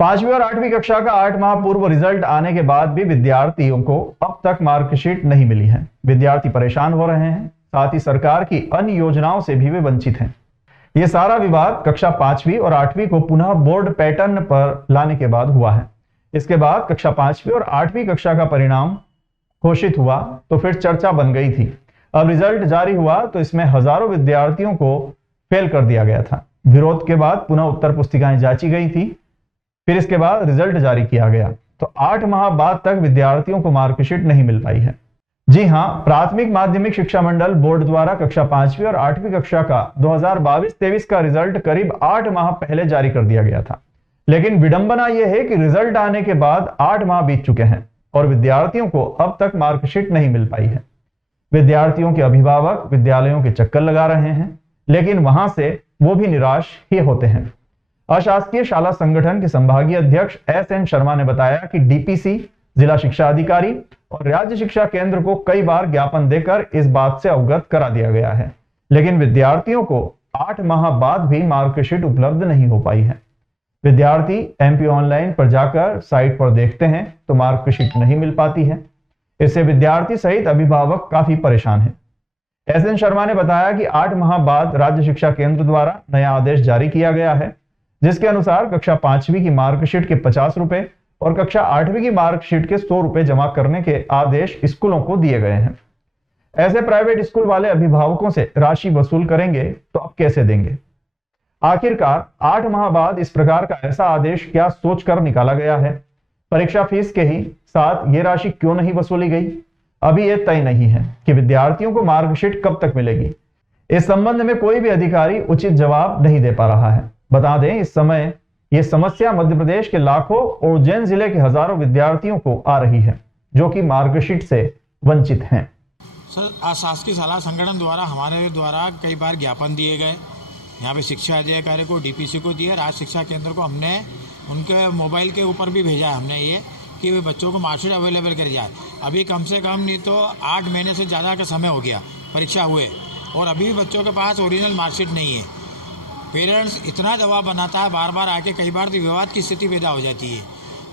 5वीं और 8वीं कक्षा का 8 माह पूर्व रिजल्ट आने के बाद भी विद्यार्थियों को अब तक मार्कशीट नहीं मिली है। विद्यार्थी परेशान हो रहे हैं, साथ ही सरकार की अन्य योजनाओं से भी वे वंचित हैं। ये सारा विवाद कक्षा 5वीं और 8वीं को पुनः बोर्ड पैटर्न पर लाने के बाद हुआ है। इसके बाद कक्षा 5वीं और 8वीं कक्षा का परिणाम घोषित हुआ तो फिर चर्चा बन गई थी। अब रिजल्ट जारी हुआ तो इसमें हजारों विद्यार्थियों को फेल कर दिया गया था। विरोध के बाद पुनः उत्तर पुस्तिकाएं जांची गई थी, फिर इसके बाद रिजल्ट जारी किया गया तो 8 माह बाद तक विद्यार्थियों को मार्कशीट नहीं मिल पाई है। जी हां, प्राथमिक माध्यमिक शिक्षा मंडल बोर्ड द्वारा कक्षा 5वीं और 8वीं कक्षा का 2022-23 का रिजल्ट करीब 8 माह पहले जारी कर दिया गया था, लेकिन विडंबना यह है कि रिजल्ट आने के बाद 8 माह बीत चुके हैं और विद्यार्थियों को अब तक मार्कशीट नहीं मिल पाई है। विद्यार्थियों के अभिभावक विद्यालयों के चक्कर लगा रहे हैं, लेकिन वहां से वो भी निराश ही होते हैं। अशासकीय शाला संगठन के संभागीय अध्यक्ष SN शर्मा ने बताया कि DPC, जिला शिक्षा अधिकारी और राज्य शिक्षा केंद्र को कई बार ज्ञापन देकर इस बात से अवगत करा दिया गया है, लेकिन विद्यार्थियों को 8 माह बाद भी मार्कशीट उपलब्ध नहीं हो पाई है। विद्यार्थी MP ऑनलाइन पर जाकर साइट पर देखते हैं तो मार्कशीट नहीं मिल पाती है। इससे विद्यार्थी सहित अभिभावक काफी परेशान हैं। SN शर्मा ने बताया कि 8 माह बाद राज्य शिक्षा केंद्र द्वारा नया आदेश जारी किया गया है, जिसके अनुसार कक्षा 5वीं की मार्कशीट के 50 रुपए और कक्षा 8वीं की मार्कशीट के 100 रुपए जमा करने के आदेश स्कूलों को दिए गए हैं। ऐसे प्राइवेट स्कूल वाले अभिभावकों से राशि वसूल करेंगे तो अब कैसे देंगे? आखिरकार 8 माह बाद इस प्रकार का ऐसा आदेश क्या सोचकर निकाला गया है? परीक्षा फीस के ही साथ ये राशि क्यों नहीं वसूली गई? अभी यह तय नहीं है कि विद्यार्थियों को मार्कशीट कब तक मिलेगी। इस संबंध में कोई भी अधिकारी उचित जवाब नहीं दे पा रहा है। बता दें, इस समय यह समस्या मध्य प्रदेश के लाखों और उज्जैन जिले के हजारों विद्यार्थियों को आ रही है, जो कि मार्कशीट से वंचित हैं। सर, अशासकीय शाला संगठन द्वारा हमारे द्वारा कई बार ज्ञापन दिए गए। यहाँ पे शिक्षा अधिकारी को, DPC को दिए, राज्य शिक्षा केंद्र को हमने उनके मोबाइल के ऊपर भी भेजा है हमने ये कि वे बच्चों को मार्कशीट अवेलेबल कर जाए। अभी कम से कम नहीं तो 8 महीने से ज़्यादा का समय हो गया परीक्षा हुए और अभी भी बच्चों के पास ओरिजिनल मार्कशीट नहीं है। पेरेंट्स इतना दबाव बनाता है बार बार आके, कई बार तो विवाद की स्थिति पैदा हो जाती है।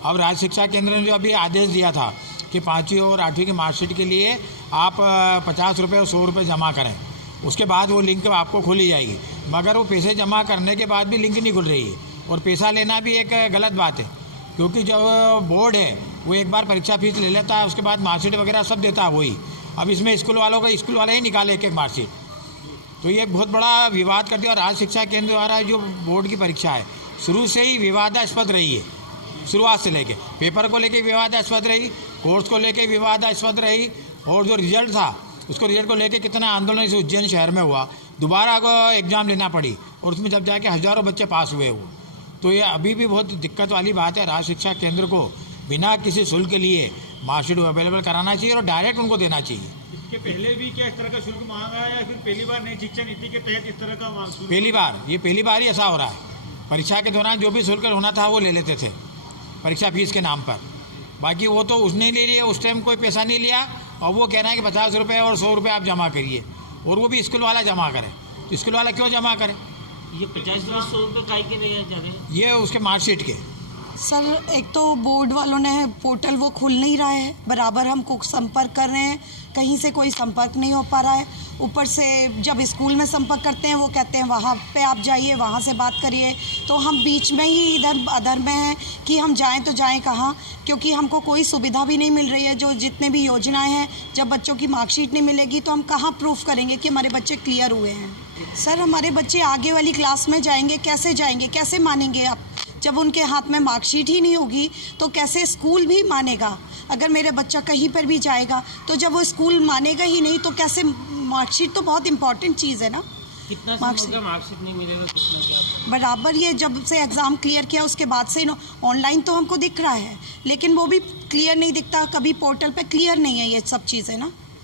अब राज्य शिक्षा केंद्र ने जो अभी आदेश दिया था कि 5वीं और 8वीं की मार्कशीट के लिए आप 50 रुपये और 100 रुपये जमा करें, उसके बाद वो लिंक आपको खोली जाएगी। मगर वो पैसे जमा करने के बाद भी लिंक नहीं खुल रही है और पैसा लेना भी एक गलत बात है, क्योंकि जो बोर्ड है वो एक बार परीक्षा फीस ले लेता है, उसके बाद मार्कशीट वगैरह सब देता है वही। अब इसमें स्कूल वाले ही निकाले एक मार्कशीट, तो ये बहुत बड़ा विवाद कर दिया। और राज्य शिक्षा केंद्र द्वारा जो बोर्ड की परीक्षा है शुरू से ही विवादास्पद रही है, शुरुआत से लेके पेपर को लेके विवादास्पद रही, कोर्स को लेके विवादास्पद रही, और जो रिजल्ट था उसको रिजल्ट को लेके कितना आंदोलन इस उज्जैन शहर में हुआ, दोबारा एग्जाम लेना पड़ी और उसमें जब जाके हजारों बच्चे पास हुए वो। तो ये अभी भी बहुत दिक्कत वाली बात है। राज्य शिक्षा केंद्र को बिना किसी शुल्क के लिए मार्कशीट अवेलेबल कराना चाहिए और डायरेक्ट उनको देना चाहिए। इसके पहले भी क्या इस तरह का शुल्क मांगा है या फिर पहली बार नई शिक्षा नीति के तहत इस तरह का मांग? पहली बार ही ऐसा हो रहा है। परीक्षा के दौरान जो भी शुल्क होना था वो ले लेते थे परीक्षा फीस के नाम पर, बाकी वो तो उसने ले लिया, उस टाइम कोई पैसा नहीं लिया और वो कह रहे हैं कि 50 रुपये और 100 रुपये आप जमा करिए, और वो भी स्कूल वाला जमा करे। तो स्कूल वाला क्यों जमा करे? ये 50-100 रुपये काय के लिए जा रहे हैं? ये उसके मार्कशीट के। सर, एक तो बोर्ड वालों ने पोर्टल वो खुल नहीं रहा है, बराबर हमको संपर्क कर रहे हैं, कहीं से कोई संपर्क नहीं हो पा रहा है। ऊपर से जब स्कूल में संपर्क करते हैं वो कहते हैं वहाँ पे आप जाइए, वहाँ से बात करिए, तो हम बीच में ही इधर अधर में हैं कि हम जाएं तो जाएं कहाँ, क्योंकि हमको कोई सुविधा भी नहीं मिल रही है। जो जितने भी योजनाएं हैं, जब बच्चों की मार्कशीट नहीं मिलेगी तो हम कहाँ प्रूफ करेंगे कि हमारे बच्चे क्लियर हुए हैं? सर, हमारे बच्चे आगे वाली क्लास में जाएंगे, कैसे मानेंगे आप? जब उनके हाथ में मार्कशीट ही नहीं होगी तो कैसे स्कूल भी मानेगा? अगर मेरे बच्चा कहीं पर भी जाएगा तो जब वो स्कूल मानेगा ही नहीं तो कैसे? मार्कशीट तो बहुत इंपॉर्टेंट चीज़ है ना। कितना मार्कशीट नहीं मिलेगा? कितना क्या बराबर ये जब से एग्ज़ाम क्लियर किया उसके बाद से ऑनलाइन तो हमको दिख रहा है, लेकिन वो भी क्लियर नहीं दिखता, कभी पोर्टल पे क्लियर नहीं है ये सब चीज़ें ना।